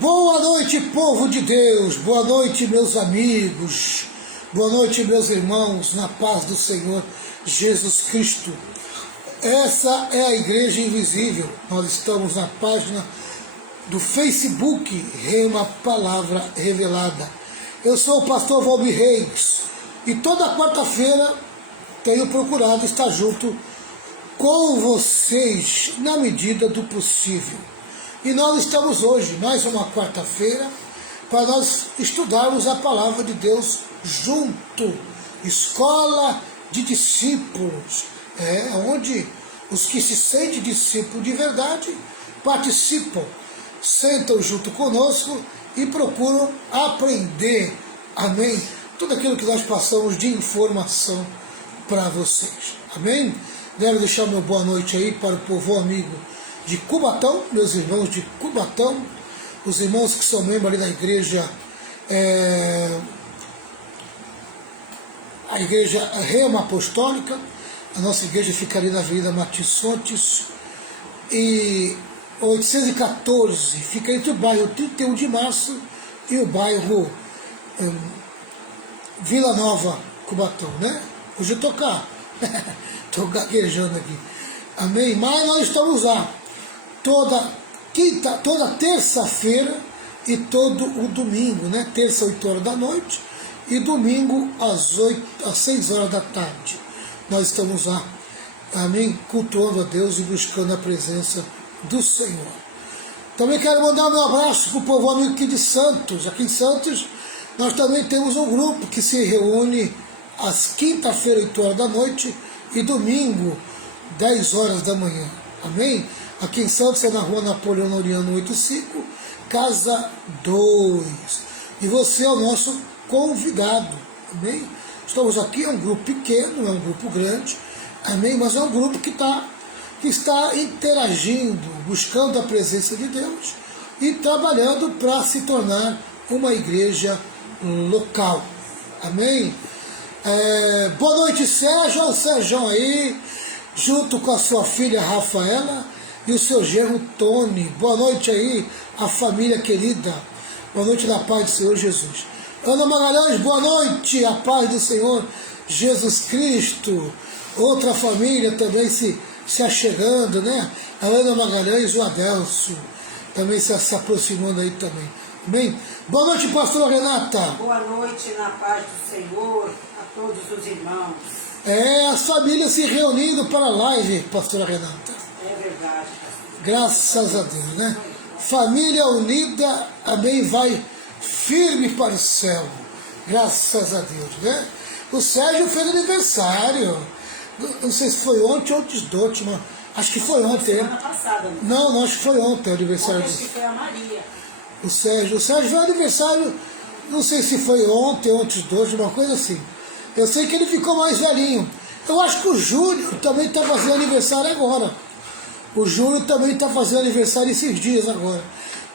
Boa noite, povo de Deus, boa noite, meus amigos, boa noite, meus irmãos, na paz do Senhor Jesus Cristo. Essa é a Igreja Invisível. Nós estamos na página do Facebook, Rema Palavra Revelada. Eu sou o pastor Valmir Reis e toda quarta-feira tenho procurado estar junto com vocês na medida do possível. E nós estamos hoje, mais uma quarta-feira, para nós estudarmos a Palavra de Deus junto. Escola de discípulos, onde os que se sentem discípulos de verdade participam, sentam junto conosco e procuram aprender, amém? Tudo aquilo que nós passamos de informação para vocês, amém? Quero deixar meu boa noite aí para o povo amigo de Cubatão, meus irmãos de Cubatão, os irmãos que são membros ali da igreja, a igreja Rema Apostólica. A nossa igreja fica ali na Avenida Martins Fontes e 814, fica entre o bairro 31 de Março e o bairro Vila Nova, Cubatão, né? Hoje eu tô cá, tô gaguejando aqui, amém? Mas nós estamos lá toda terça-feira e todo o domingo, né? Terça, 8 horas da noite e domingo às 6 horas da tarde. Nós estamos lá, amém? Cultuando a Deus e buscando a presença do Senhor. Também quero mandar meu abraço para o povo amigo aqui de Santos. Aqui em Santos nós também temos um grupo que se reúne às quinta-feira, 8 horas da noite e domingo, 10 horas da manhã. Amém? Aqui em Santos é na rua Napoleão Noriano 85, casa 2. E você é o nosso convidado. Amém? Estamos aqui, é um grupo pequeno, não é um grupo grande, amém? Mas é um grupo que está interagindo, buscando a presença de Deus e trabalhando para se tornar uma igreja local, amém? Boa noite, Sérgio, o Sérgio aí, junto com a sua filha Rafaela e o seu genro Tony. Boa noite aí, a família querida, boa noite na paz do Senhor Jesus. Ana Magalhães, boa noite, a paz do Senhor Jesus Cristo. Outra família também se achegando, né? A Ana Magalhães e o Adelso também se aproximando aí também. Amém? Boa noite, pastora Renata. Boa noite, na paz do Senhor, a todos os irmãos. As famílias se reunindo para a live, pastora Renata. É verdade, pastor. Graças a Deus, né? Família unida, amém, vai firme para o céu, graças a Deus, né? O Sérgio fez aniversário, não sei se foi ontem ou antes do ontem, mas acho que foi ontem. Semana passada. Não, acho que foi ontem o aniversário. Acho que foi a Maria. O Sérgio fez aniversário, não sei se foi ontem ou antes do ontem, uma coisa assim. Eu sei que ele ficou mais velhinho. Eu acho que o Júnior também está fazendo aniversário agora. O Júnior também está fazendo aniversário esses dias agora.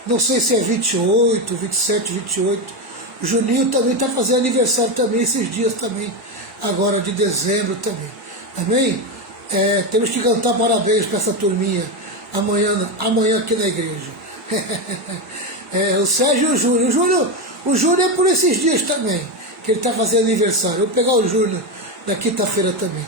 Não sei se é 28, 27, 28. O Juninho também está fazendo aniversário também esses dias também, agora de dezembro também. Amém? Temos que cantar parabéns para essa turminha amanhã aqui na igreja. O Sérgio e o Júnior. O Júnior é por esses dias também, que ele está fazendo aniversário. Eu vou pegar o Júnior na quinta-feira também.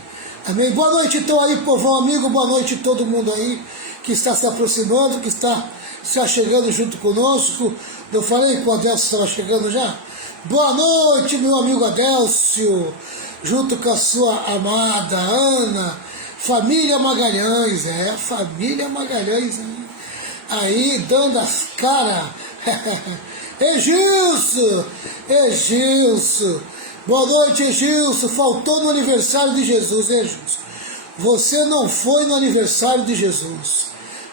Amém? Boa noite então aí, povão amigo, boa noite todo mundo aí que está se aproximando, que está se achegando junto conosco. Eu falei que o Adelcio estava chegando já? Boa noite, meu amigo Adelcio, junto com a sua amada Ana, família Magalhães, família Magalhães, aí dando as caras. Egilson, boa noite, Egilson, faltou no aniversário de Jesus, Egilson. Você não foi no aniversário de Jesus.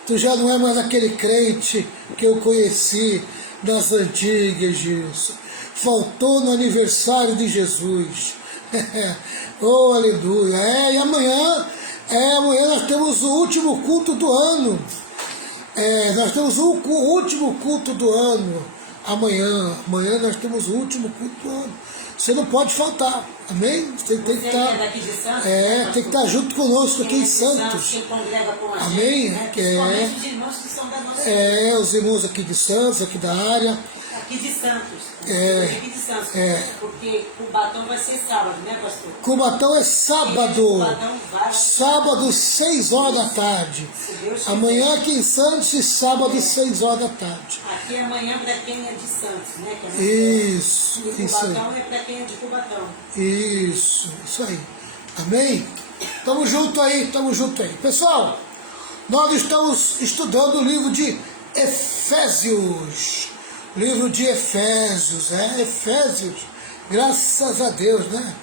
Tu já não é mais aquele crente que eu conheci das antigas, Gilson. Faltou no aniversário de Jesus. Oh, aleluia. E amanhã nós temos o último culto do ano. Nós temos o último culto do ano. Amanhã nós temos o último culto do ano. Você não pode faltar, amém? Você tem que estar, tem que estar junto conosco aqui em Santos. Amém? Principalmente os irmãos que são da nossa os irmãos aqui de Santos, aqui da área. Aqui de Santos. Aqui de Santos. Porque Cubatão vai ser sábado, né, pastor? Cubatão é sábado. Cubatão vai... Sábado, 6 horas da tarde. Amanhã aqui em Santos e sábado, 6 horas da tarde. Aqui amanhã para quem é de Santos, né? Que é isso aí. Cubatão é para quem é de Cubatão. Isso aí. Amém? Tamo junto aí. Pessoal, nós estamos estudando o livro de Efésios. Efésios, graças a Deus, né?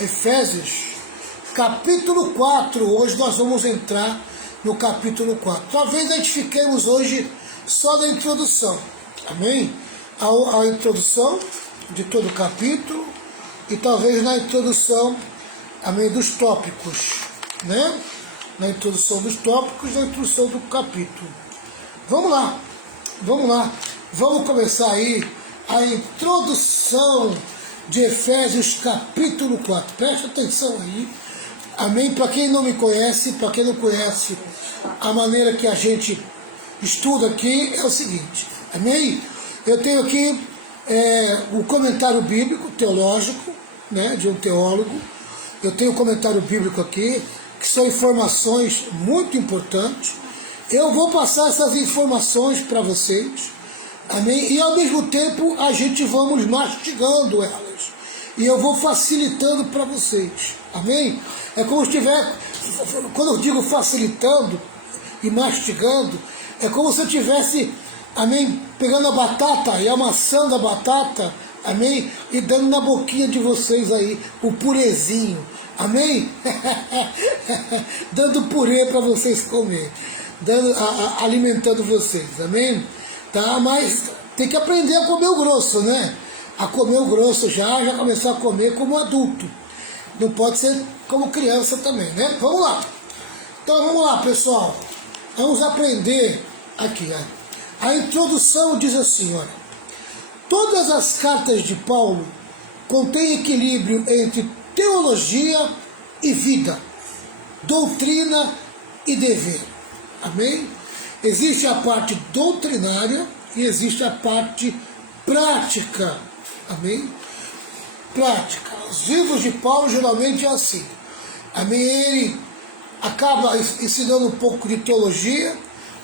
Efésios, capítulo 4, hoje nós vamos entrar no capítulo 4. Talvez a gente fiquemos hoje só na introdução, amém? A introdução de todo o capítulo e talvez na introdução, amém, dos tópicos, né? Na introdução dos tópicos, na introdução do capítulo. Vamos lá. Vamos começar aí a introdução de Efésios capítulo 4. Presta atenção aí. Amém? Para quem não me conhece, para quem não conhece a maneira que a gente estuda aqui, é o seguinte. Amém? Eu tenho aqui o comentário bíblico, teológico, né, de um teólogo. Eu tenho um comentário bíblico aqui, que são informações muito importantes. Eu vou passar essas informações para vocês, amém? E ao mesmo tempo a gente vamos mastigando elas. E eu vou facilitando para vocês, amém? É como se estiver, quando eu digo facilitando e mastigando, é como se eu estivesse, amém, pegando a batata e amassando a batata, amém? E dando na boquinha de vocês aí o purezinho, amém? Dando purê para vocês comerem. Alimentando vocês, amém? Tá, mas tem que aprender a comer o grosso, né? A comer o grosso já começar a comer como adulto. Não pode ser como criança também, né? Vamos lá. Então vamos lá, pessoal. Vamos aprender aqui. A introdução diz assim, olha. Todas as cartas de Paulo contêm equilíbrio entre teologia e vida, doutrina e dever. Amém? Existe a parte doutrinária e existe a parte prática. Amém? Prática. Os livros de Paulo geralmente é assim. Amém? Ele acaba ensinando um pouco de teologia,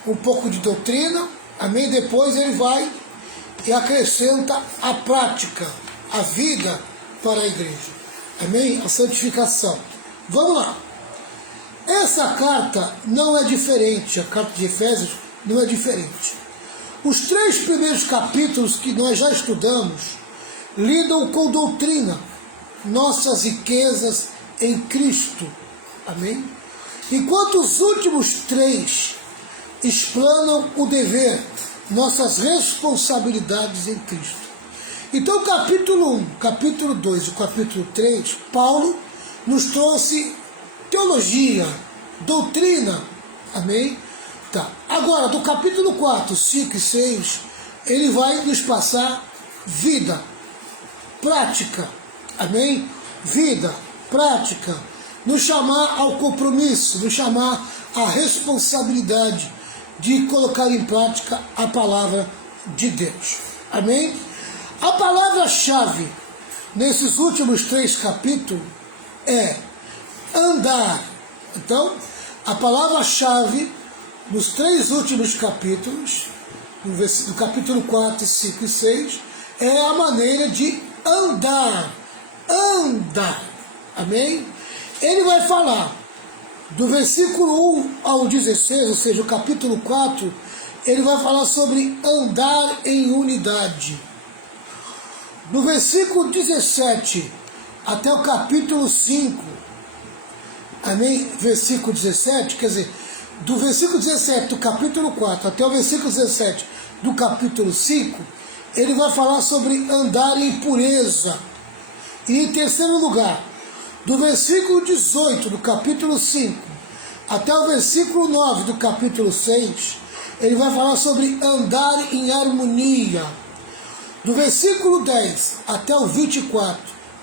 um pouco de doutrina. Amém? Depois ele vai e acrescenta a prática, a vida para a igreja. Amém? A santificação. Vamos lá. Essa carta não é diferente, a carta de Efésios não é diferente. Os 3 primeiros capítulos que nós já estudamos lidam com doutrina, nossas riquezas em Cristo. Amém? Enquanto os últimos 3 explanam o dever, nossas responsabilidades em Cristo. Então, capítulo 1, capítulo 2 e capítulo 3, Paulo nos trouxe teologia, doutrina, amém? Tá. Agora, do capítulo 4, 5 e 6, ele vai nos passar vida, prática, amém? Vida, prática, nos chamar ao compromisso, nos chamar à responsabilidade de colocar em prática a palavra de Deus, amém? A palavra-chave nesses últimos 3 capítulos é andar. Então, a palavra-chave nos 3 últimos capítulos, no capítulo 4, 5 e 6, é a maneira de andar. Andar. Amém? Ele vai falar do versículo 1 ao 16, ou seja, o capítulo 4, ele vai falar sobre andar em unidade. No versículo 17 até o capítulo 5, amém? Versículo 17, quer dizer, do versículo 17 do capítulo 4 até o versículo 17 do capítulo 5, ele vai falar sobre andar em pureza. E em terceiro lugar, do versículo 18 do capítulo 5 até o versículo 9 do capítulo 6, ele vai falar sobre andar em harmonia. Do versículo 10 até o 24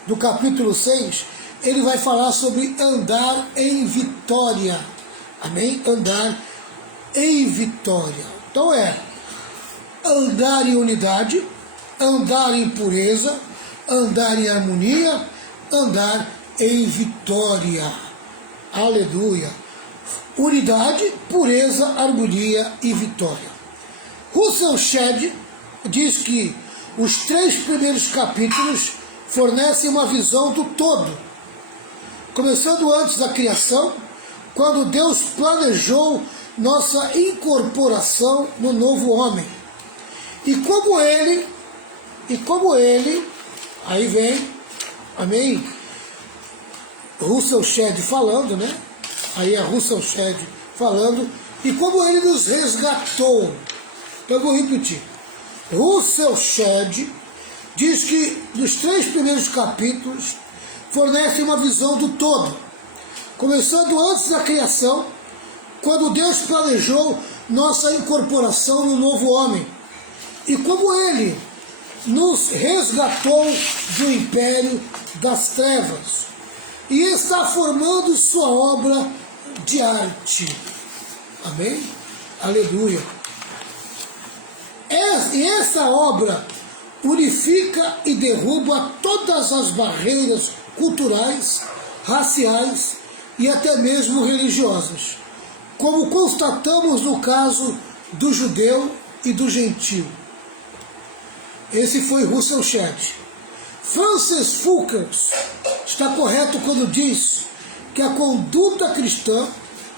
do capítulo 6, ele vai falar sobre andar em vitória. Amém? Andar em vitória. Então andar em unidade, andar em pureza, andar em harmonia, andar em vitória. Aleluia. Unidade, pureza, harmonia e vitória. Russell Shedd diz que os 3 primeiros capítulos fornecem uma visão do todo, começando antes da criação, quando Deus planejou nossa incorporação no novo homem. E como ele, aí vem, amém, Russell Shedd falando, né? Aí é Russell Shedd falando, e como ele nos resgatou. Eu vou repetir. Russell Shedd diz que nos 3 primeiros capítulos fornecem uma visão do todo, começando antes da criação, quando Deus planejou nossa incorporação no novo homem, e como ele nos resgatou do império das trevas e está formando sua obra de arte. Amém? Aleluia. E essa obra unifica e derruba todas as barreiras culturais, raciais e até mesmo religiosas, como constatamos no caso do judeu e do gentio. Esse foi Russell Shedd. Francis Fulkers está correto quando diz que a conduta cristã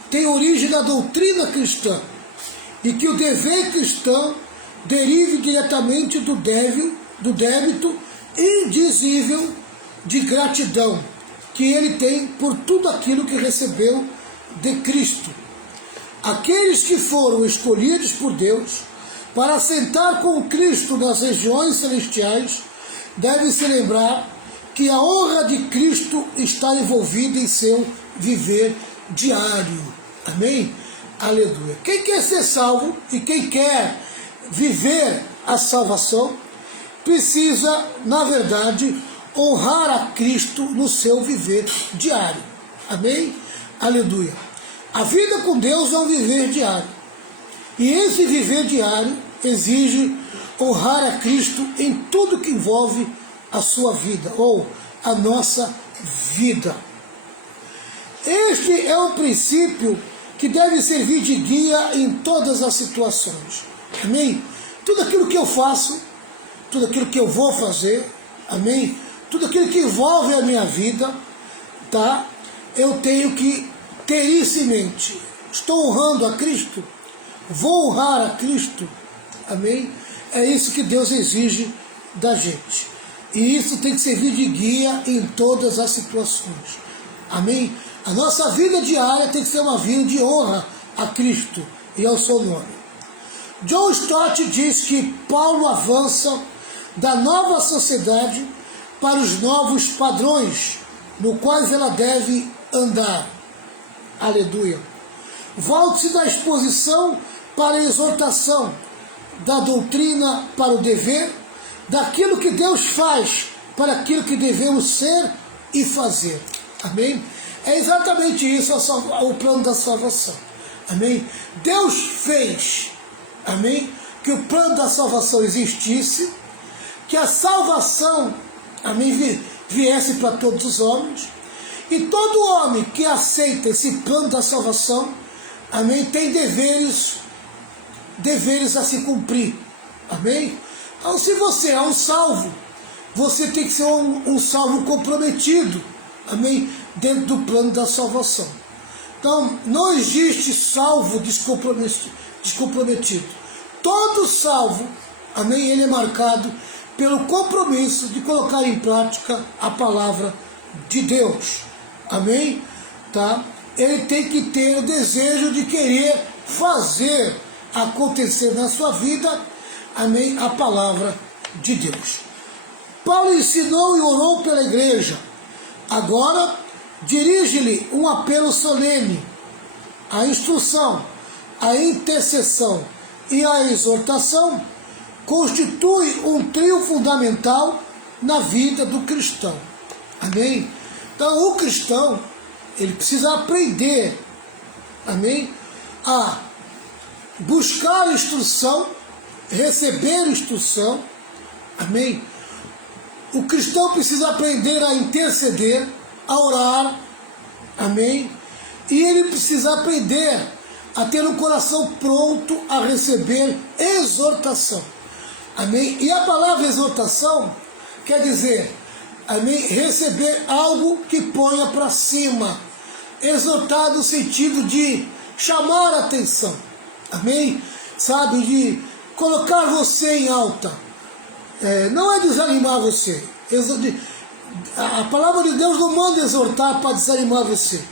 tem origem na doutrina cristã e que o dever cristão derive diretamente do débito indizível de gratidão que ele tem por tudo aquilo que recebeu de Cristo. Aqueles que foram escolhidos por Deus para assentar com Cristo nas regiões celestiais devem se lembrar que a honra de Cristo está envolvida em seu viver diário. Amém? Aleluia. Quem quer ser salvo e quem quer viver a salvação precisa, na verdade, honrar a Cristo no seu viver diário. Amém? Aleluia. A vida com Deus é um viver diário. E esse viver diário exige honrar a Cristo em tudo que envolve a sua vida, ou a nossa vida. Este é um princípio que deve servir de guia em todas as situações. Amém? Tudo aquilo que eu faço, tudo aquilo que eu vou fazer, amém? Tudo aquilo que envolve a minha vida, tá? Eu tenho que ter isso em mente. Estou honrando a Cristo? Vou honrar a Cristo? Amém? É isso que Deus exige da gente. E isso tem que servir de guia em todas as situações. Amém? A nossa vida diária tem que ser uma vida de honra a Cristo e ao seu nome. John Stott diz que Paulo avança da nova sociedade para os novos padrões no quais ela deve andar. Aleluia. Volte-se da exposição para a exortação, da doutrina para o dever, daquilo que Deus faz para aquilo que devemos ser e fazer. Amém? É exatamente isso o plano da salvação. Amém? Deus fez, amém, que o plano da salvação existisse, que a salvação, amém, viesse para todos os homens, e todo homem que aceita esse plano da salvação, amém, tem deveres a se cumprir. Amém? Então, se você é um salvo, você tem que ser um salvo comprometido. Amém? Dentro do plano da salvação. Então, não existe salvo descomprometido. Todo salvo, amém, ele é marcado pelo compromisso de colocar em prática a palavra de Deus. Amém? Tá? Ele tem que ter o desejo de querer fazer acontecer na sua vida, amém, a palavra de Deus. Paulo ensinou e orou pela igreja. Agora, dirige-lhe um apelo solene, a instrução, a intercessão e a exortação constitui um trio fundamental na vida do cristão. Amém? Então o cristão, ele precisa aprender, amém, a buscar instrução, receber instrução, amém? O cristão precisa aprender a interceder, a orar, amém? E ele precisa aprender a ter um coração pronto a receber exortação, amém? E a palavra exortação quer dizer, amém, receber algo que ponha para cima, exortar no sentido de chamar a atenção, amém? Sabe, de colocar você em alta, não é desanimar você. A palavra de Deus não manda exortar para desanimar você,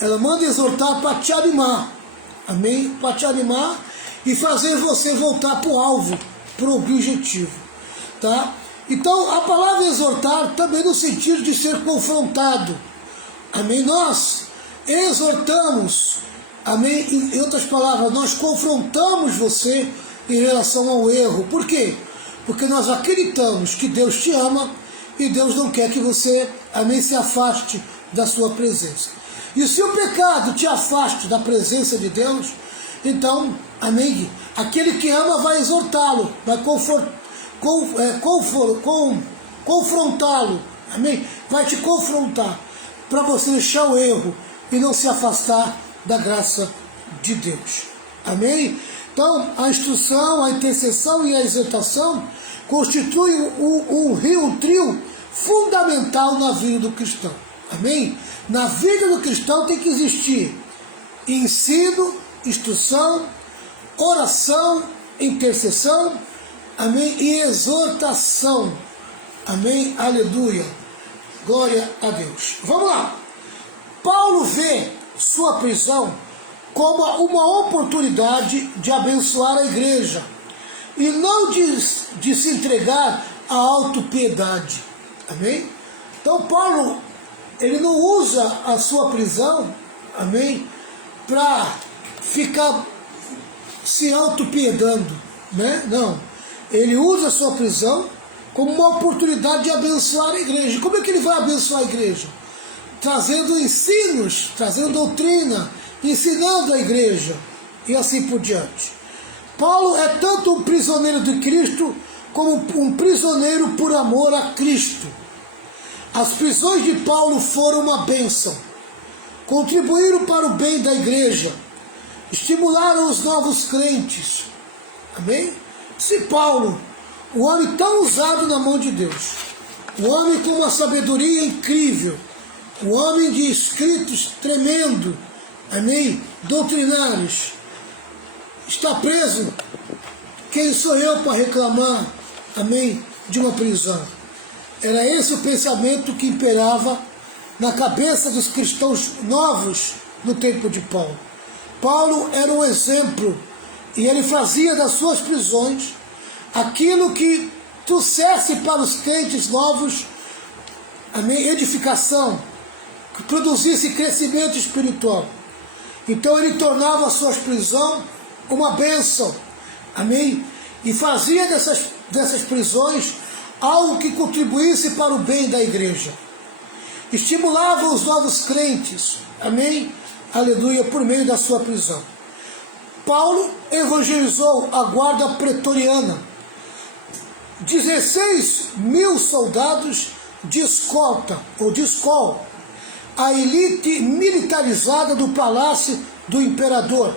ela manda exortar para te animar, amém? Para te animar e fazer você voltar para o alvo, para o objetivo, tá? Então a palavra exortar também no sentido de ser confrontado, amém? Nós exortamos, amém? Em outras palavras, nós confrontamos você em relação ao erro. Por quê? Porque nós acreditamos que Deus te ama e Deus não quer que você, amém, se afaste da sua presença. E se o pecado te afaste da presença de Deus, então, amém, aquele que ama vai exortá-lo, vai confrontá-lo, amém, vai te confrontar para você deixar o erro e não se afastar da graça de Deus, amém? Então, a instrução, a intercessão e a exortação constituem um trio fundamental na vida do cristão, amém? Na vida do cristão tem que existir ensino, instrução, oração, intercessão, amém? E exortação, amém? Aleluia, glória a Deus. Vamos lá. Paulo vê sua prisão como uma oportunidade de abençoar a igreja e não de se entregar à autopiedade, amém? Então Paulo, ele não usa a sua prisão, amém, para ficar se autopiedando, né? Não, ele usa a sua prisão como uma oportunidade de abençoar a igreja. Como é que ele vai abençoar a igreja? Trazendo ensinos, trazendo doutrina, ensinando a igreja e assim por diante. Paulo é tanto um prisioneiro de Cristo como um prisioneiro por amor a Cristo. As prisões de Paulo foram uma bênção, contribuíram para o bem da igreja, estimularam os novos crentes, amém? Se Paulo, o homem tão usado na mão de Deus, o homem com uma sabedoria incrível, o homem de escritos tremendo, amém, doutrinários, está preso, quem sou eu para reclamar, amém, de uma prisão? Era esse o pensamento que imperava na cabeça dos cristãos novos no tempo de Paulo. Paulo era um exemplo e ele fazia das suas prisões aquilo que trouxesse para os crentes novos, amém, edificação, que produzisse crescimento espiritual. Então ele tornava as suas prisões uma bênção, amém? E fazia dessas prisões algo que contribuísse para o bem da igreja. Estimulava os novos crentes, amém? Aleluia, por meio da sua prisão. Paulo evangelizou a guarda pretoriana, 16.000 soldados de escolta, ou de escol, a elite militarizada do palácio do imperador,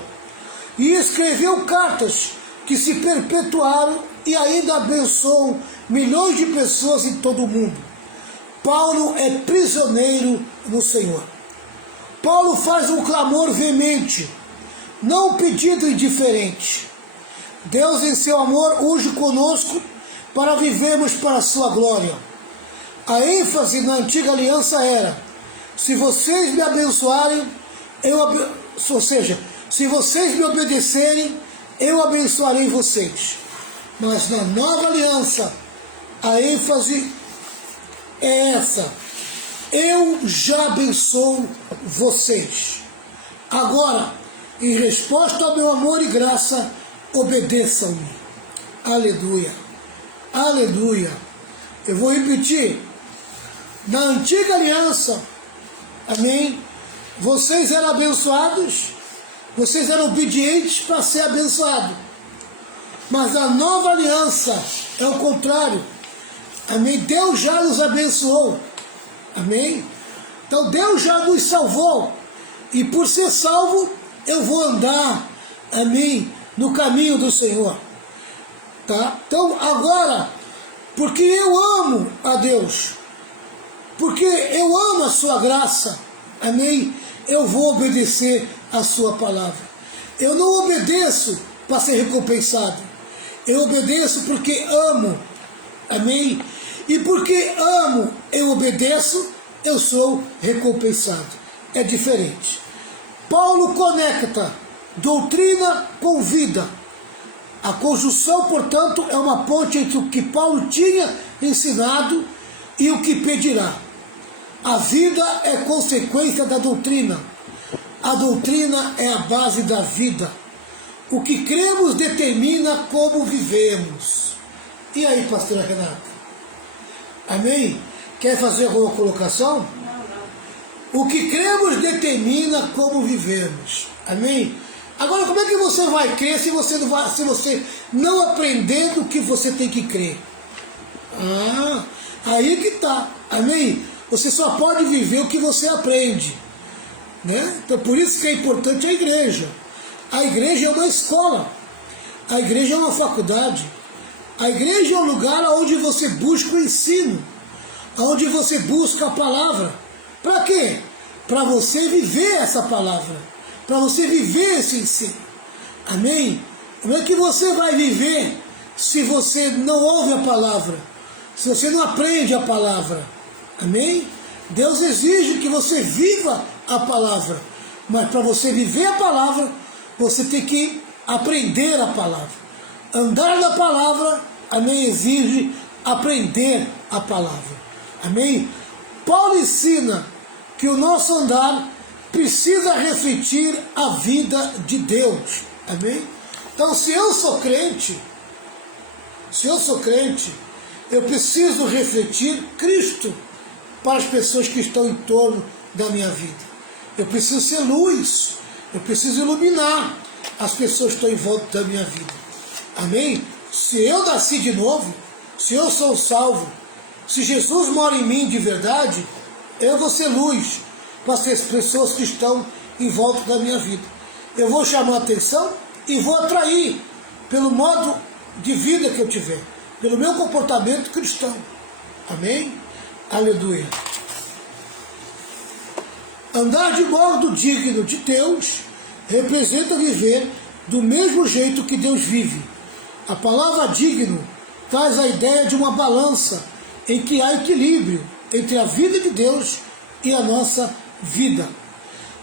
e escreveu cartas que se perpetuaram e ainda abençoam milhões de pessoas em todo o mundo. Paulo é prisioneiro no Senhor. Paulo faz um clamor veemente, não um pedido indiferente. Deus, em seu amor, urge conosco para vivermos para a sua glória. A ênfase na antiga aliança era: se vocês me abençoarem, ou seja, se vocês me obedecerem, eu abençoarei vocês. Mas na nova aliança, a ênfase é essa: eu já abençoo vocês. Agora, em resposta ao meu amor e graça, obedeçam-me. Aleluia. Aleluia. Eu vou repetir. Na antiga aliança, amém, vocês eram abençoados, vocês eram obedientes para ser abençoados. Mas a nova aliança é o contrário. Amém? Deus já nos abençoou. Amém? Então Deus já nos salvou. E por ser salvo, eu vou andar, amém, no caminho do Senhor. Tá? Então agora, porque eu amo a Deus, porque eu amo a sua graça, amém, eu vou obedecer a sua palavra. Eu não obedeço para ser recompensado. Eu obedeço porque amo, amém? E porque amo, eu obedeço, eu sou recompensado. É diferente. Paulo conecta doutrina com vida. A conjunção, portanto, é uma ponte entre o que Paulo tinha ensinado e o que pedirá. A vida é consequência da doutrina. A doutrina é a base da vida. O que cremos determina como vivemos. E aí, pastora Renata? Amém? Quer fazer alguma colocação? Não. O que cremos determina como vivemos. Amém? Agora, como é que você vai crer se você não aprender do que você tem que crer? Aí que está. Amém? Você só pode viver o que você aprende. Né? Então, por isso que é importante a igreja. A igreja é uma escola. A igreja é uma faculdade. A igreja é um lugar onde você busca o ensino. Onde você busca a palavra. Para quê? Para você viver essa palavra. Para você viver esse ensino. Amém? Como é que você vai viver se você não ouve a palavra? Se você não aprende a palavra? Amém? Deus exige que você viva a palavra. Mas para você viver a palavra, você tem que aprender a palavra. Andar na palavra, amém, exige aprender a palavra. Amém? Paulo ensina que o nosso andar precisa refletir a vida de Deus. Amém? Então, se eu sou crente, eu preciso refletir Cristo para as pessoas que estão em torno da minha vida. Eu preciso ser luz, eu preciso iluminar as pessoas que estão em volta da minha vida. Amém? Se eu nasci de novo, se eu sou salvo, se Jesus mora em mim de verdade, eu vou ser luz para as pessoas que estão em volta da minha vida. Eu vou chamar a atenção e vou atrair pelo modo de vida que eu tiver, pelo meu comportamento cristão. Amém? Aleluia. Andar de modo digno de Deus representa viver do mesmo jeito que Deus vive. A palavra digno traz a ideia de uma balança em que há equilíbrio entre a vida de Deus e a nossa vida.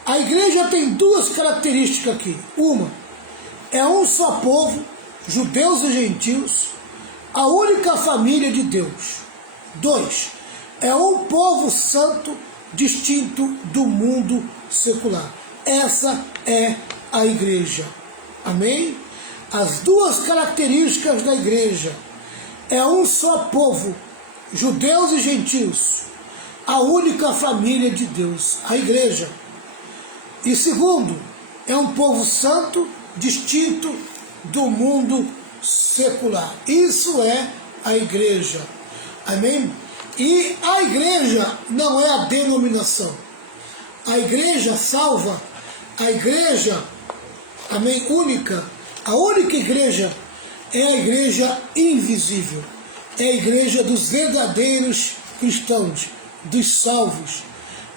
A igreja tem duas características aqui. Uma, é um só povo, judeus e gentios, a única família de Deus. 2, é um povo santo distinto do mundo secular. Essa é a igreja. Amém? As duas características da igreja é um só povo, judeus e gentios, a única família de Deus, a igreja. E segundo, é um povo santo, distinto do mundo secular. Isso é a igreja. Amém? E a igreja não é a denominação. A igreja salva, a igreja, amém, única, a única igreja é a igreja invisível. É a igreja dos verdadeiros cristãos, dos salvos.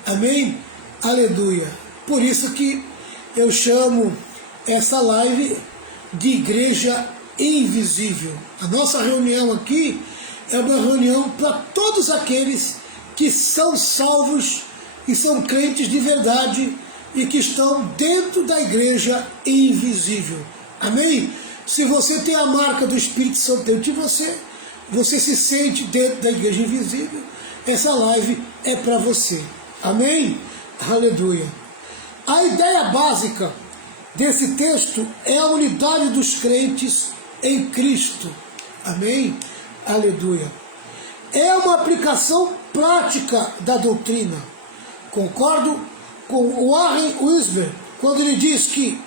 Amém? Aleluia. Por isso que eu chamo essa live de igreja invisível. A nossa reunião aqui é uma reunião para todos aqueles que são salvos e são crentes de verdade e que estão dentro da igreja invisível. Amém? Se você tem a marca do Espírito Santo dentro de você, você se sente dentro da igreja invisível, essa live é para você. Amém? Aleluia. A ideia básica desse texto é a unidade dos crentes em Cristo. Amém? Aleluia. É uma aplicação prática da doutrina. Concordo com Warren Wiersbe quando ele diz que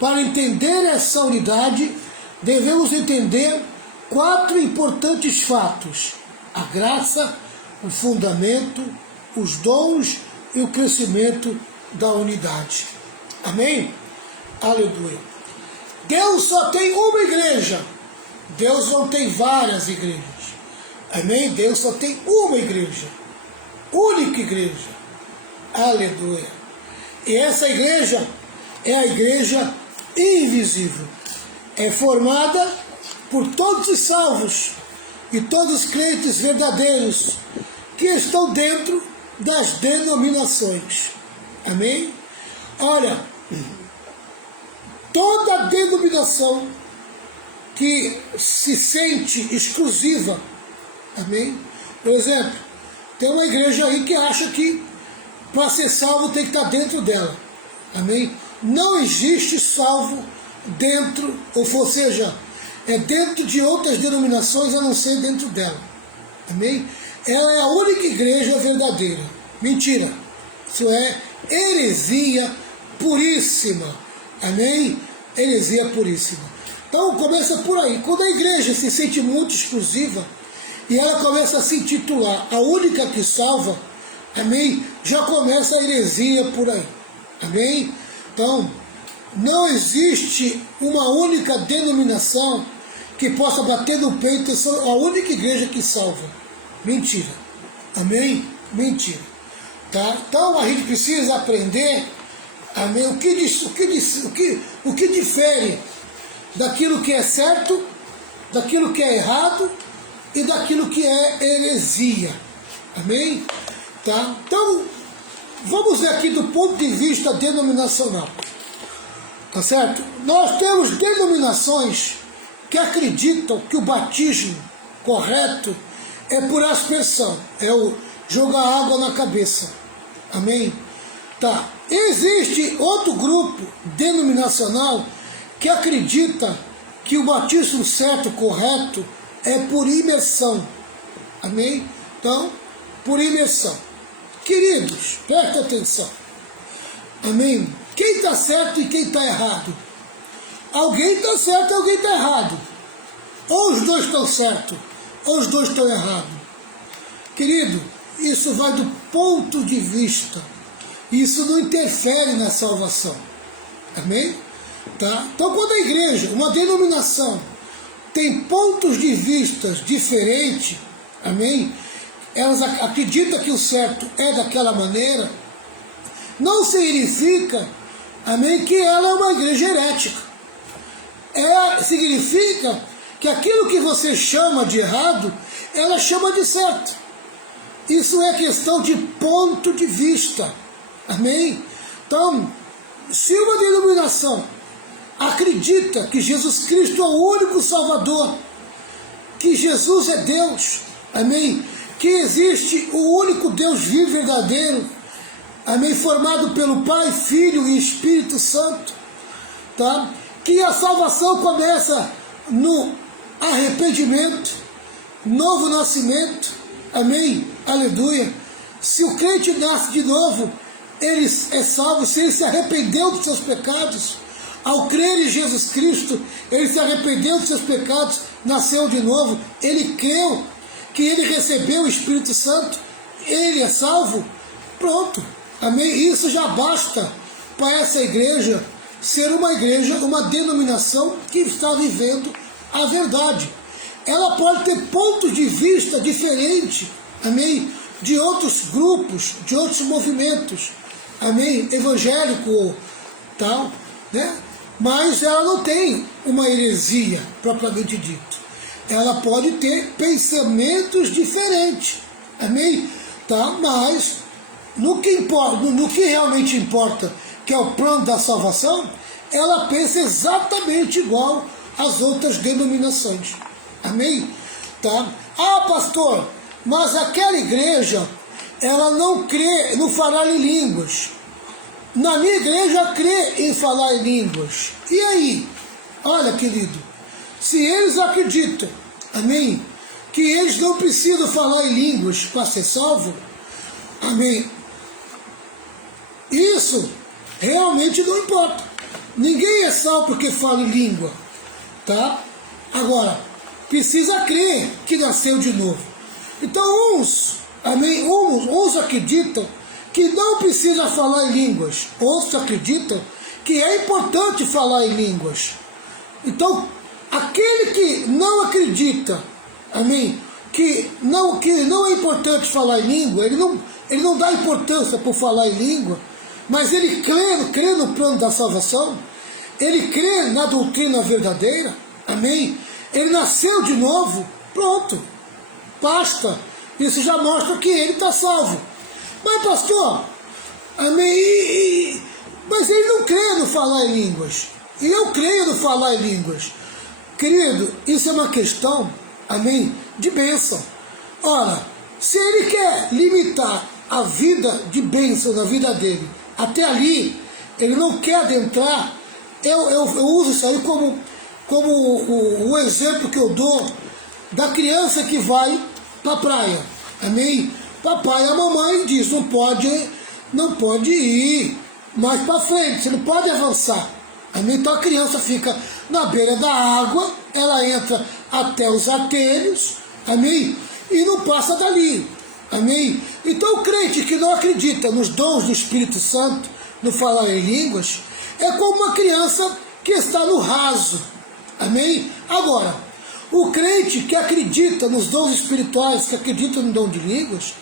para entender essa unidade devemos entender 4 importantes fatos: a graça, o fundamento, os dons e o crescimento da unidade. Amém? Aleluia. Deus só tem uma igreja. Deus não tem várias igrejas. Amém? Deus só tem uma igreja. Única igreja. Aleluia. E essa igreja é a igreja invisível. É formada por todos os salvos e todos os crentes verdadeiros que estão dentro das denominações. Amém? Olha, toda denominação que se sente exclusiva, amém? Por exemplo, tem uma igreja aí que acha que para ser salvo tem que estar dentro dela, amém? Não existe salvo dentro, ou seja, é dentro de outras denominações a não ser dentro dela, amém? Ela é a única igreja verdadeira. Mentira, isso é heresia puríssima, amém? Heresia puríssima. Então começa por aí. Quando a igreja se sente muito exclusiva e ela começa a se intitular a única que salva, amém? Já começa a heresia por aí, amém? Então, não existe uma única denominação que possa bater no peito e ser a única igreja que salva. Mentira, amém? Mentira, tá? Então a gente precisa aprender, amém? O que difere daquilo que é certo, daquilo que é errado e daquilo que é heresia, amém? Tá? Então, vamos ver aqui do ponto de vista denominacional, tá certo? Nós temos denominações que acreditam que o batismo correto é por aspersão, é o jogar água na cabeça, amém? Tá? Existe outro grupo denominacional que acredita que o batismo certo, correto, é por imersão, amém? Então, por imersão. Queridos, presta atenção, amém? Quem está certo e quem está errado? Alguém está certo e alguém está errado. Ou os dois estão certos, ou os dois estão errados. Querido, isso vai do ponto de vista. Isso não interfere na salvação. Amém? Tá? Então, quando a igreja, uma denominação, tem pontos de vista diferentes, amém? Elas acreditam que o certo é daquela maneira, não significa, amém, que ela é uma igreja herética. Significa que aquilo que você chama de errado, ela chama de certo. Isso é questão de ponto de vista, amém? Então, se uma denominação acredita que Jesus Cristo é o único Salvador, que Jesus é Deus, amém? Que existe o único Deus vivo e verdadeiro, amém? Formado pelo Pai, Filho e Espírito Santo, tá? Que a salvação começa no arrependimento, novo nascimento, amém? Aleluia. Se o crente nasce de novo, ele é salvo. Se ele se arrependeu dos seus pecados, ao crer em Jesus Cristo, ele se arrependeu dos seus pecados, nasceu de novo, ele creu que ele recebeu o Espírito Santo, ele é salvo, pronto, amém? Isso já basta para essa igreja ser uma igreja, uma denominação que está vivendo a verdade. Ela pode ter pontos de vista diferentes, amém? De outros grupos, de outros movimentos, amém? Evangélico, tal, né? Mas ela não tem uma heresia propriamente dito. Ela pode ter pensamentos diferentes, amém? Tá? Mas no que importa, no que realmente importa, que é o plano da salvação, ela pensa exatamente igual às outras denominações, amém? Tá? Ah, pastor, mas aquela igreja, ela não crê no falar em línguas. na minha igreja crê em falar em línguas. E aí? Olha, querido, se eles acreditam, amém, que eles não precisam falar em línguas para ser salvo, amém, isso realmente não importa. Ninguém é salvo porque fala em língua, tá? Agora, precisa crer que nasceu de novo. Então amém, uns acreditam que não precisa falar em línguas, outros acreditam que é importante falar em línguas. Então, aquele que não acredita, amém, que não é importante falar em língua, ele não dá importância por falar em língua, mas ele crê no plano da salvação, ele crê na doutrina verdadeira, amém, ele nasceu de novo, pronto, basta, isso já mostra que ele está salvo. Mas pastor, amém, mas ele não crê no falar em línguas, e eu creio no falar em línguas. Querido, isso é uma questão, amém, de bênção. Ora, se ele quer limitar a vida de bênção na vida dele, até ali, ele não quer adentrar, eu uso isso aí como o exemplo que eu dou da criança que vai para a praia, amém? Papai e a mamãe diz, não pode ir mais para frente, você não pode avançar, amém? Então a criança fica na beira da água, ela entra até os artérios, amém? E não passa dali, amém? Então o crente que não acredita nos dons do Espírito Santo, no falar em línguas, é como uma criança que está no raso, amém? Agora, o crente que acredita nos dons espirituais, que acredita no dom de línguas,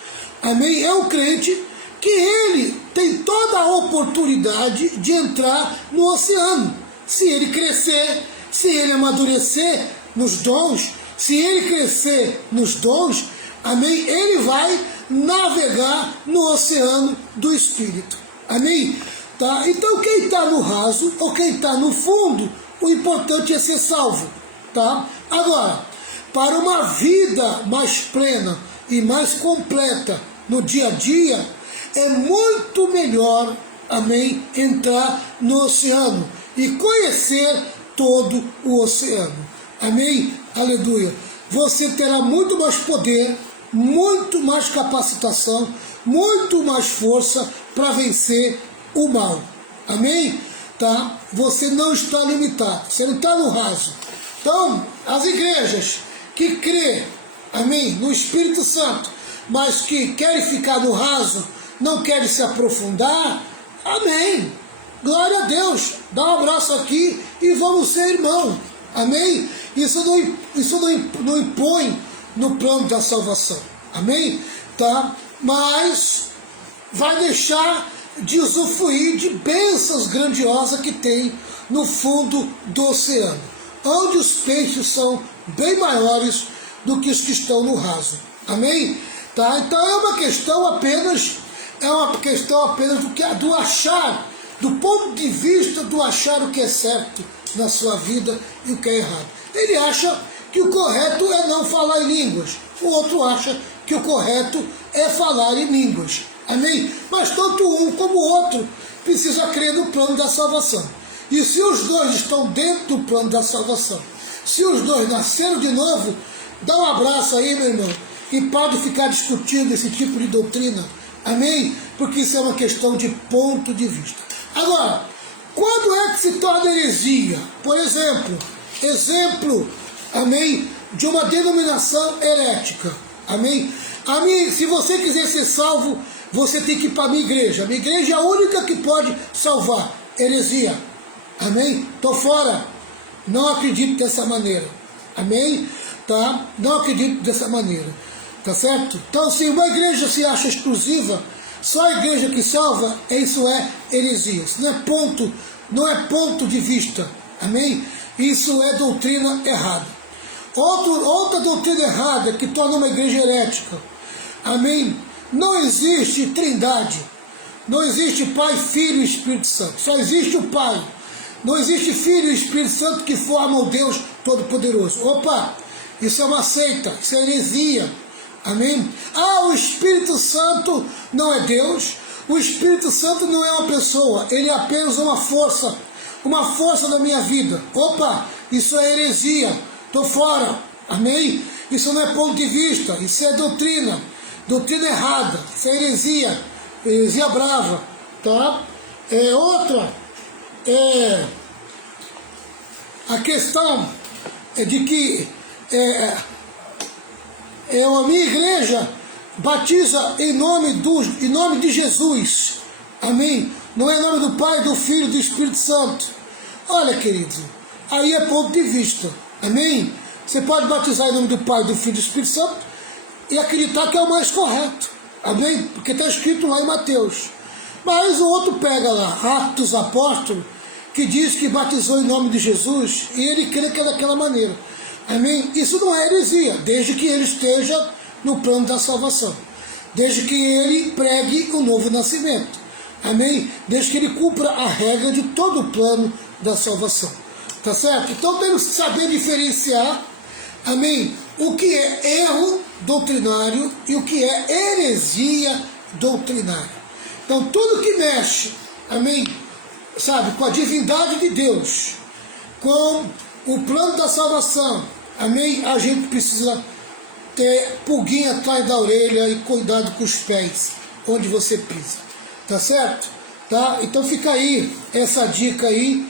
amém? É um crente que ele tem toda a oportunidade de entrar no oceano. Se ele crescer, se ele amadurecer nos dons, se ele crescer nos dons, amém? Ele vai navegar no oceano do Espírito, amém? Tá? Então quem está no raso ou quem está no fundo, o importante é ser salvo, tá? Agora, para uma vida mais plena e mais completa no dia a dia, é muito melhor, amém, entrar no oceano e conhecer todo o oceano, amém, aleluia. Você terá muito mais poder, muito mais capacitação, muito mais força para vencer o mal, amém, tá? Você não está limitado, você não está no raso. Então, as igrejas que crê, amém, no Espírito Santo, mas que querem ficar no raso, não querem se aprofundar, amém, glória a Deus, dá um abraço aqui e vamos ser irmão, amém? Isso não impõe no plano da salvação, amém? Tá? Mas vai deixar de usufruir de bênçãos grandiosas que tem no fundo do oceano, onde os peixes são bem maiores do que os que estão no raso, amém? Tá? Então é uma questão apenas do achar, do ponto de vista do achar o que é certo na sua vida e o que é errado. Ele acha que o correto é não falar em línguas, o outro acha que o correto é falar em línguas, amém? Mas tanto um como o outro precisa crer no plano da salvação. E se os dois estão dentro do plano da salvação, se os dois nasceram de novo, dá um abraço aí, meu irmão, e pode ficar discutindo esse tipo de doutrina, amém? Porque isso é uma questão de ponto de vista. Agora, quando é que se torna heresia? Por exemplo, amém, de uma denominação herética, amém? Se você quiser ser salvo, você tem que ir para a minha igreja. A minha igreja é a única que pode salvar. Heresia, amém? Estou fora, não acredito dessa maneira, amém? Tá? Não acredito dessa maneira, tá certo? Então, se uma igreja se acha exclusiva, só a igreja que salva, isso é heresia, isso não é ponto de vista, amém? Isso é doutrina errada. Outra doutrina errada que torna uma igreja herética, amém? Não existe trindade, não existe Pai, Filho e Espírito Santo, só existe o Pai, não existe Filho e Espírito Santo que formam o Deus Todo-Poderoso. Opa, isso é uma seita, isso é heresia, amém? O Espírito Santo não é Deus, O Espírito Santo não é uma pessoa, ele é apenas uma força da minha vida. Opa, isso é heresia, estou fora, amém? Isso não é ponto de vista, isso é doutrina errada, isso é heresia brava, tá? Outra, a questão é de que a minha igreja batiza em nome de Jesus, amém? Não é em nome do Pai, do Filho e do Espírito Santo. Olha, querido, aí é ponto de vista, amém? Você pode batizar em nome do Pai, do Filho e do Espírito Santo e acreditar que é o mais correto, amém? Porque está escrito lá em Mateus. Mas o outro pega lá, Atos dos Apóstolos, que diz que batizou em nome de Jesus e ele crê que é daquela maneira, amém? Isso não é heresia, desde que ele esteja no plano da salvação, desde que ele pregue o novo nascimento, amém? Desde que ele cumpra a regra de todo o plano da salvação, tá certo? Então temos que saber diferenciar, amém? O que é erro doutrinário e o que é heresia doutrinária. Então tudo que mexe, amém, sabe, com a divindade de Deus, com o plano da salvação, amém, a gente precisa ter pulguinha atrás da orelha e cuidado com os pés, onde você pisa, tá certo? Tá? Então fica aí, essa dica aí,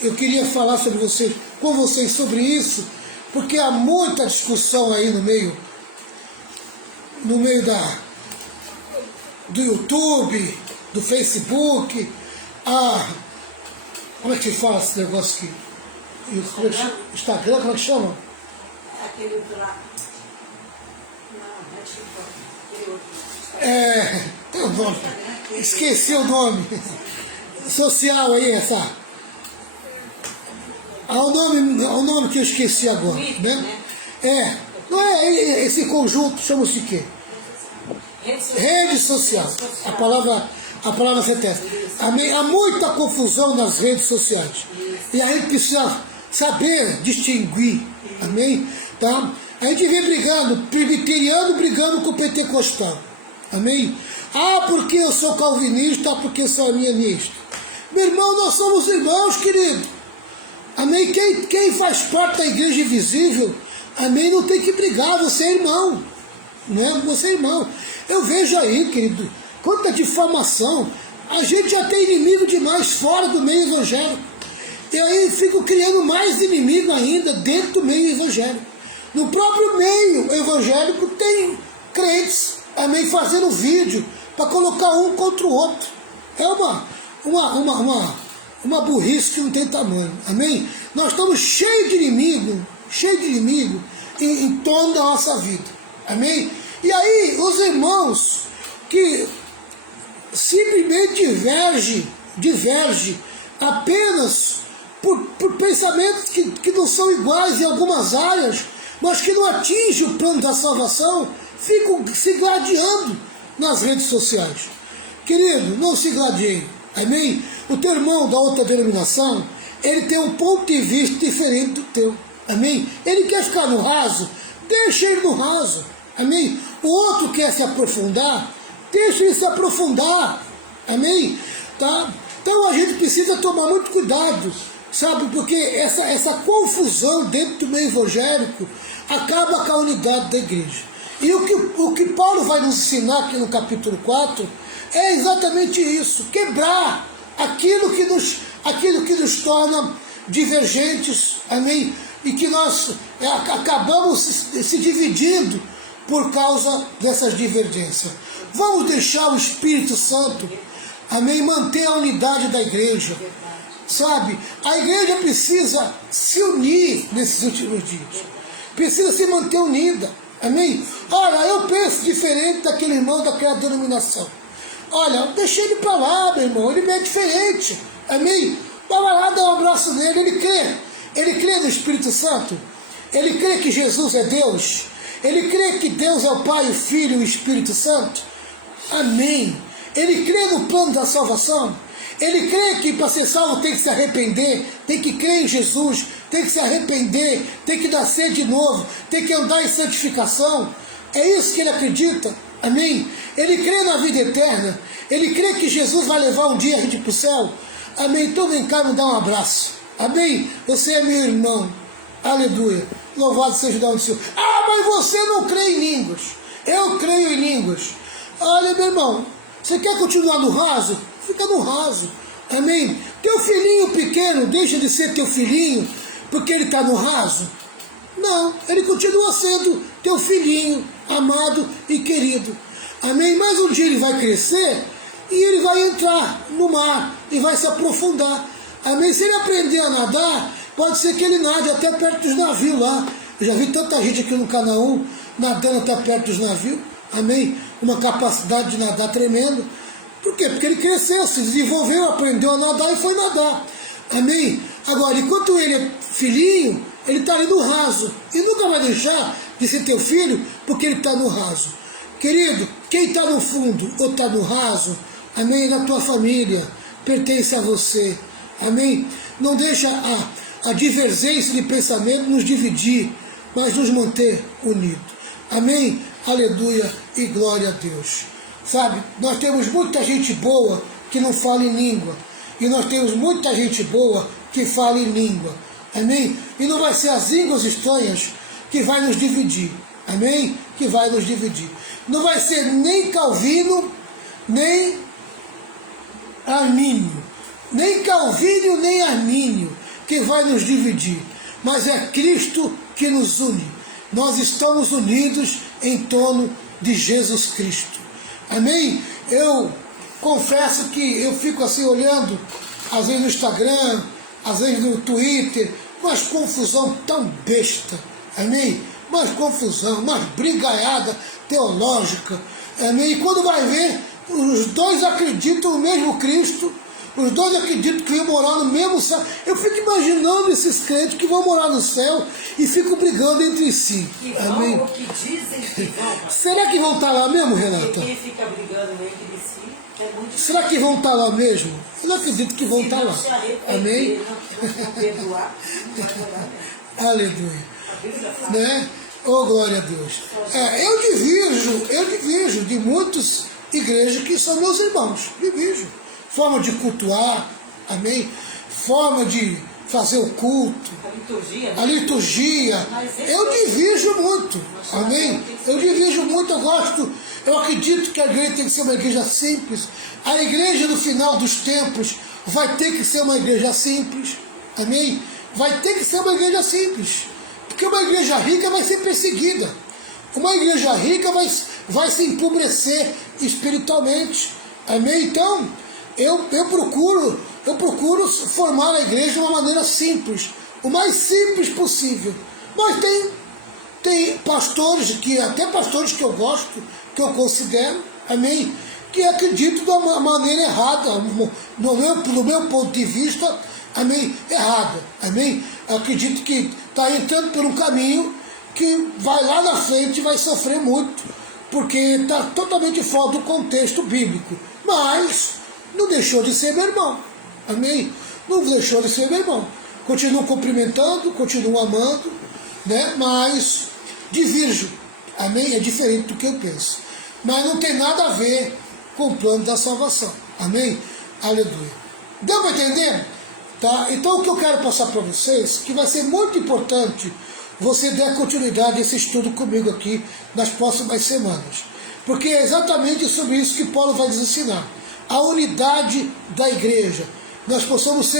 eu queria falar com vocês sobre isso, porque há muita discussão aí no meio do YouTube, do Facebook, como é que fala esse negócio aqui? Instagram, como é que chama? Aquele outro lá. Não, é tipo aquele outro. Tem um nome. Esqueci o nome. Social aí, há um nome que eu esqueci agora, né? Não é esse conjunto, chama-se de quê? Rede social. A palavra sentença. Há muita confusão nas redes sociais. E a gente precisa saber distinguir. Amém? Tá? A gente vem brigando, presbiteriano brigando com o pentecostal. Amém? Porque eu sou calvinista, porque eu sou arianista. Meu irmão, nós somos irmãos, querido. Amém? Quem faz parte da igreja invisível, amém, não tem que brigar, você é irmão. Né? Você é irmão. Eu vejo aí, querido, quanta difamação. A gente já tem inimigo demais fora do meio evangélico. E aí fico criando mais inimigo ainda dentro do meio evangélico. No próprio meio evangélico tem crentes, amém, fazendo vídeo para colocar um contra o outro. É uma burrice que não tem tamanho, amém? Nós estamos cheios de inimigo em torno da nossa vida, amém? E aí os irmãos que simplesmente diverge apenas por pensamentos que não são iguais em algumas áreas, mas que não atingem o plano da salvação, ficam se gladiando nas redes sociais. Querido, não se gladiem, amém? O teu irmão da outra denominação, ele tem um ponto de vista diferente do teu, amém? Ele quer ficar no raso, deixa ele no raso, amém? O outro quer se aprofundar, deixa ele se aprofundar, amém? Tá? Então a gente precisa tomar muito cuidado, sabe? Porque essa confusão dentro do meio evangélico acaba com a unidade da igreja. E o que Paulo vai nos ensinar aqui no capítulo 4 é exatamente isso, quebrar aquilo que nos torna divergentes, amém? E que nós acabamos se dividindo por causa dessas divergências. Vamos deixar o Espírito Santo, amém, manter a unidade da igreja, sabe? A igreja precisa se unir nesses últimos dias, precisa se manter unida, amém? Olha, eu penso diferente daquele irmão daquela denominação. Olha, deixa ele para lá, meu irmão, ele é diferente, amém? Vai lá, dá um abraço nele, ele crê no Espírito Santo, ele crê que Jesus é Deus, ele crê que Deus é o Pai, o Filho e o Espírito Santo, amém? Ele crê no plano da salvação, ele crê que para ser salvo tem que se arrepender, tem que crer em Jesus, tem que se arrepender, tem que nascer de novo, tem que andar em santificação. É isso que ele acredita, Amém? Ele crê na vida eterna. Ele crê que Jesus vai levar um dia a gente para o céu. Amém? Então vem cá me dar um abraço. Amém? Você é meu irmão. Aleluia. Louvado seja o nome do Senhor. Ah, mas você não crê em línguas. Eu creio em línguas. Olha, meu irmão, você quer continuar no raso? Fica no raso. Amém? Teu filhinho pequeno deixa de ser teu filhinho porque ele está no raso? Não, ele continua sendo teu filhinho, amado e querido. Amém? Mas um dia ele vai crescer e ele vai entrar no mar e vai se aprofundar. Amém? Se ele aprender a nadar, pode ser que ele nade até perto dos navios lá. Eu já vi tanta gente aqui no Canal 1 nadando até perto dos navios. Amém? Uma capacidade de nadar tremenda. Por quê? Porque ele cresceu, se desenvolveu, aprendeu a nadar e foi nadar. Amém? Agora, enquanto ele é filhinho, ele está ali no raso. E nunca vai deixar de ser teu filho porque ele está no raso. Querido, quem está no fundo ou está no raso, amém, na tua família, pertence a você. Amém? Não deixa a divergência de pensamento nos dividir, mas nos manter unidos. Amém? Aleluia e glória a Deus. Sabe, nós temos muita gente boa que não fala em língua. E nós temos muita gente boa que fala em língua. Amém? E não vai ser as línguas estranhas que vai nos dividir. Amém? Que vai nos dividir. Não vai ser nem Calvino, nem Armínio. Nem Calvínio, nem Armínio que vai nos dividir. Mas é Cristo que nos une. Nós estamos unidos em torno de Jesus Cristo. Amém? Eu confesso que eu fico assim olhando, às vezes no Instagram, às vezes no Twitter, mas confusão tão besta. Amém? Mas confusão, mas brigaiada teológica. Amém? E quando vai ver, os dois acreditam no mesmo Cristo, os dois acreditam que vão morar no mesmo céu. Eu fico imaginando esses crentes que vão morar no céu e ficam brigando entre si. Que vão, amém? Ou que dizem que vão. Será que vão estar lá mesmo, Renata? Quem fica brigando entre si é muito. Será que vão estar lá mesmo? Eu não acredito que vão estar lá. Amém? Não perdoar, não vai morar mesmo. Aleluia. Né? Oh, glória a Deus. Eu divirjo de muitas igrejas que são meus irmãos. Divirjo. Forma de cultuar, amém? Forma de fazer o culto. A liturgia. Eu divirjo muito, amém? Eu divirjo muito, eu acredito que a igreja tem que ser uma igreja simples. A igreja no final dos tempos vai ter que ser uma igreja simples, amém? Vai ter que ser uma igreja simples. Porque uma igreja rica vai ser perseguida. Uma igreja rica vai se empobrecer espiritualmente. Amém? Então, eu procuro formar a igreja de uma maneira simples. O mais simples possível. Mas tem pastores, até pastores que eu gosto, que eu considero, amém? Que acreditam de uma maneira errada, no meu ponto de vista, amém? Errada, amém? Acredito que está entrando por um caminho que vai lá na frente e vai sofrer muito, porque está totalmente fora do contexto bíblico. Mas não deixou de ser meu irmão, amém? Não deixou de ser meu irmão. Continuo cumprimentando, continuo amando, né? Mas divirjo, amém? É diferente do que eu penso. Mas não tem nada a ver com o plano da salvação, amém? Aleluia. Deu para entender? Tá? Então o que eu quero passar para vocês, que vai ser muito importante você dar continuidade a esse estudo comigo aqui nas próximas semanas. Porque é exatamente sobre isso que Paulo vai nos ensinar. A unidade da igreja. Nós possamos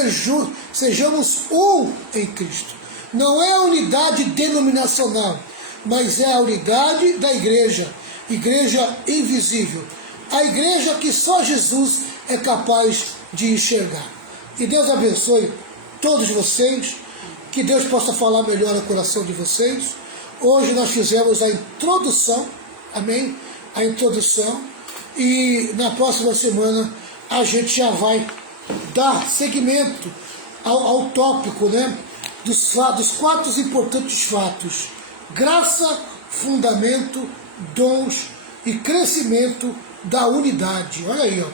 sejamos um em Cristo. Não é a unidade denominacional, mas é a unidade da igreja. Igreja invisível. A igreja que só Jesus é capaz de enxergar. Que Deus abençoe todos vocês. Que Deus possa falar melhor no coração de vocês. Hoje nós fizemos a introdução. Amém? A introdução. E na próxima semana a gente já vai dar seguimento ao tópico, né? Dos 4 importantes fatos. Graça, fundamento, dons e crescimento da unidade. Olha aí, ó.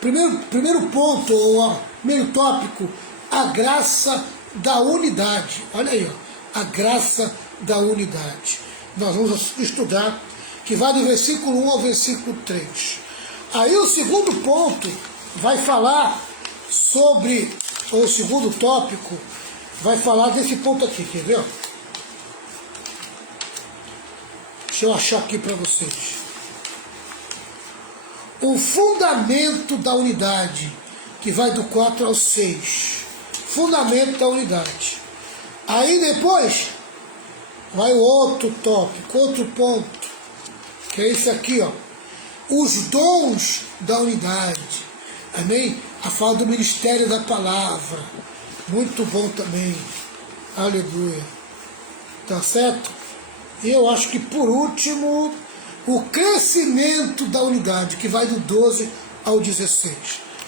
Primeiro ponto, ou primeiro tópico, a graça da unidade. Olha aí, ó. A graça da unidade. Nós vamos estudar que vai do versículo 1 ao versículo 3. Aí o segundo ponto vai falar sobre, ou o segundo tópico, vai falar desse ponto aqui, quer ver? Deixa eu achar aqui para vocês. O fundamento da unidade, que vai do 4 ao 6. Fundamento da unidade. Aí depois vai o outro tópico, outro ponto, que é esse aqui, ó. Os dons da unidade. Amém? A fala do ministério da palavra. Muito bom também. Aleluia. Tá certo? E eu acho que por último, o crescimento da unidade, que vai do 12 ao 16.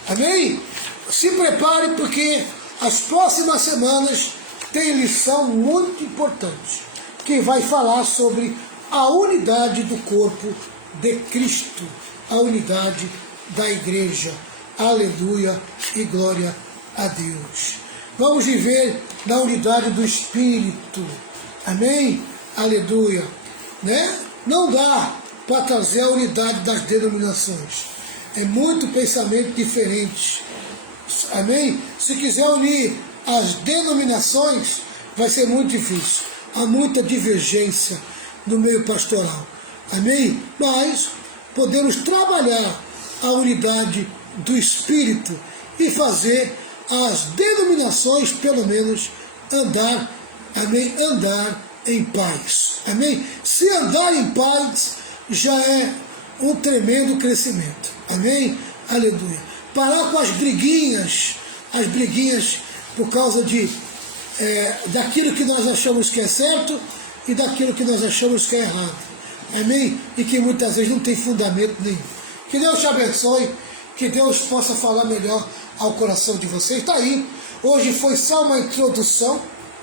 Amém? Se prepare, porque as próximas semanas tem lição muito importante, que vai falar sobre a unidade do corpo de Cristo, a unidade da igreja. Aleluia e glória a Deus. Vamos viver na unidade do Espírito. Amém? Aleluia. Né? Não dá para trazer a unidade das denominações. É muito pensamento diferente. Amém? Se quiser unir as denominações, vai ser muito difícil. Há muita divergência no meio pastoral. Amém? Mas podemos trabalhar a unidade do Espírito e fazer as denominações, pelo menos, andar, amém? Andar em paz. Amém? Se andar em paz, já é um tremendo crescimento. Amém? Aleluia. Parar com as briguinhas por causa daquilo que nós achamos que é certo e daquilo que nós achamos que é errado. Amém? E que muitas vezes não tem fundamento nenhum. Que Deus te abençoe, que Deus possa falar melhor ao coração de vocês. Está aí. Hoje foi só uma introdução.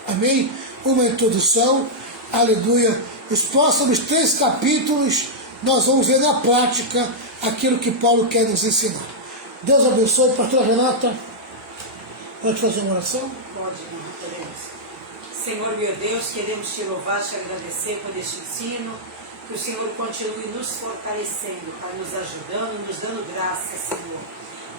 Amém? Uma introdução. Aleluia. Os próximos 3 capítulos nós vamos ver na prática aquilo que Paulo quer nos ensinar. Deus abençoe. Pastora Renata, pode fazer uma oração? Pode, irmão, podemos. Senhor meu Deus, queremos te louvar, te agradecer por este ensino, que o Senhor continue nos fortalecendo, Pai, nos ajudando, nos dando graça, Senhor.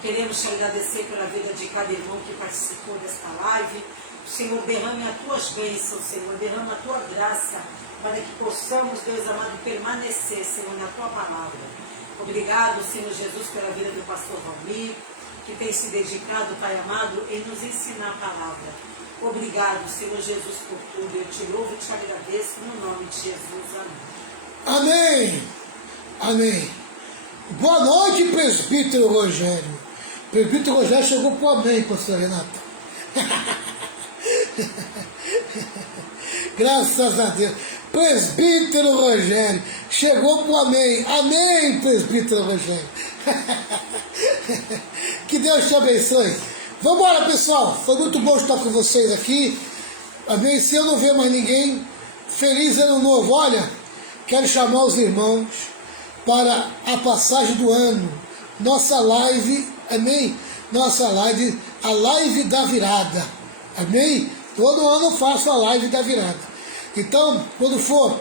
Queremos te agradecer pela vida de cada irmão que participou desta live. O Senhor derrame as tuas bênçãos, Senhor, derrama a tua graça, para que possamos, Deus amado, permanecer, Senhor, na tua palavra. Obrigado, Senhor Jesus, pela vida do pastor Valmir, que tem se dedicado, Pai amado, em nos ensinar a palavra. Obrigado, Senhor Jesus, por tudo. Eu te louvo e te agradeço no nome de Jesus. Amém. Amém. Amém. Boa noite, presbítero Rogério. Presbítero Rogério chegou para o amém, pastor Renata. Graças a Deus. Presbítero Rogério chegou para o amém. Amém, presbítero Rogério. Que Deus te abençoe. Vamos embora, pessoal. Foi muito bom estar com vocês aqui. Amém. Se eu não ver mais ninguém, feliz ano novo. Olha, quero chamar os irmãos para a passagem do ano. Nossa live, amém? Nossa live, a live da virada. Amém? Todo ano eu faço a live da virada. Então, quando for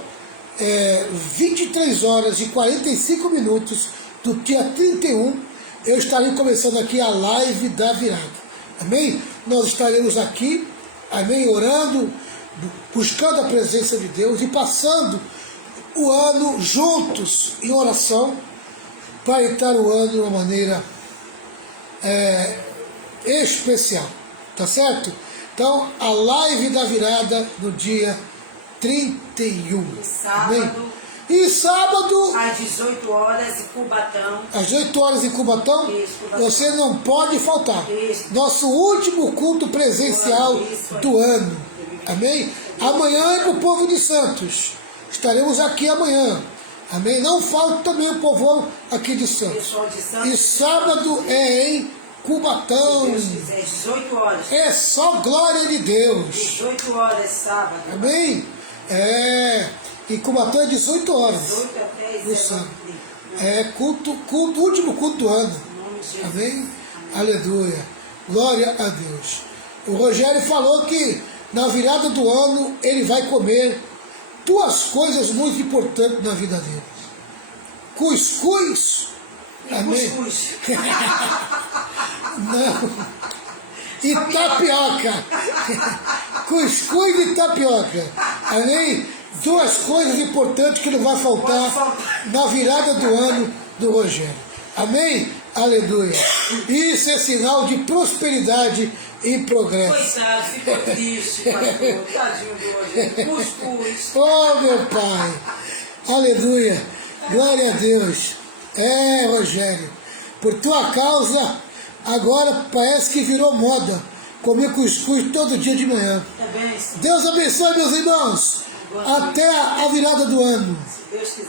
23 horas e 45 minutos do dia 31, eu estarei começando aqui a live da virada. Amém? Nós estaremos aqui, amém, orando, buscando a presença de Deus e passando o ano juntos em oração para entrar o ano de uma maneira especial. Tá certo? Então, a live da virada no dia 31. E sábado. Amém? E sábado, às 18 horas em Cubatão. Às 18 horas em Cubatão, Isso, Cubatão. Você não pode faltar. Isso. Nosso último culto presencial do ano. Amém? Amanhã é para o povo de Santos. Estaremos aqui amanhã. Amém? Não falta também o povo aqui de Santos. De Santos. E sábado é em Cubatão. Se Deus quiser, 18 horas. É só glória de Deus. 18 horas sábado. Amém? Em Cubatão é 18 horas. 18 até No sábado. Último culto do ano. Amém? Aleluia. Glória a Deus. O Rogério falou que na virada do ano ele vai comer 2 coisas muito importantes na vida dele. cuscuz. E Amém? cuscuz. Não. E tapioca. Cuscuz e tapioca. Amém? Duas coisas importantes que não vai faltar na virada do ano do Rogério. Amém? Aleluia. Isso é sinal de prosperidade e progresso. Coitado, ficou triste, pastor. Tadinho do Rogério. Cuscuz. Oh, meu Pai. Aleluia. Glória a Deus. É, Rogério. Por tua causa, agora parece que virou moda comer cuscuz todo dia de manhã. É bênção, Deus abençoe, meus irmãos. Até a virada do ano. se Deus quiser.